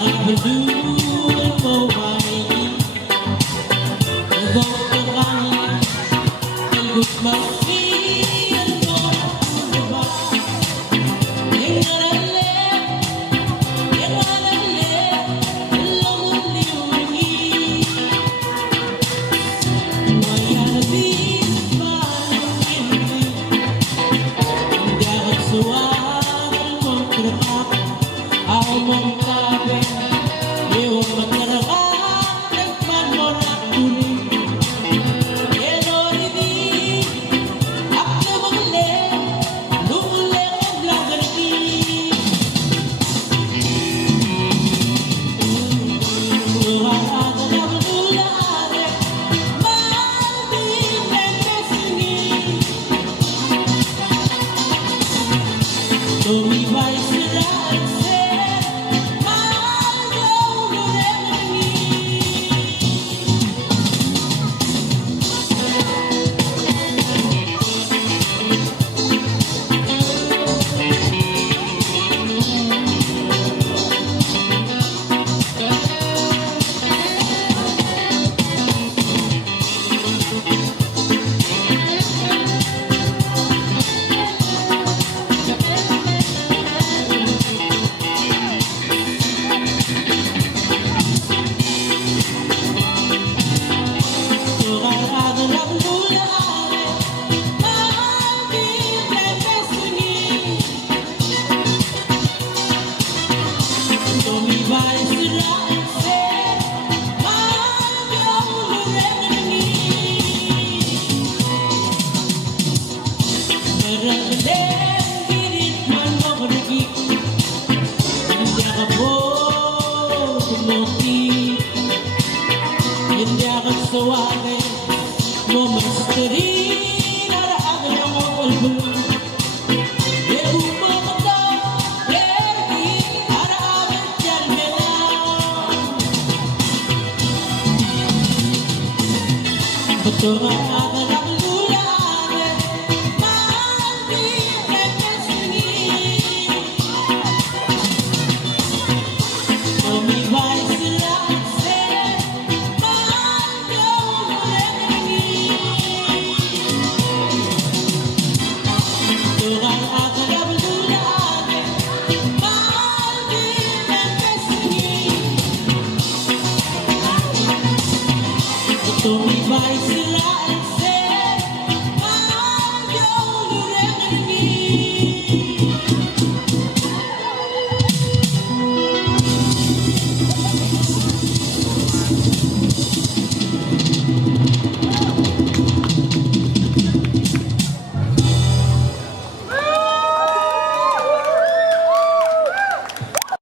bedoelen voor mij. De wolken gaan en goed maar vieren voor de bak. Ik ga er leer, lang lief niet. Maar ja, de wies van in me. Daar is zwaar contract, al montabe. Eu mataraan nagmamoratuloy. Eloribi, akna magle, lumule ang lagardi. Uharada na manulare, malbing nagkasingin. Tumibay sila ang hindi ako sawagay mo masteri para akin ako ulbul. Betul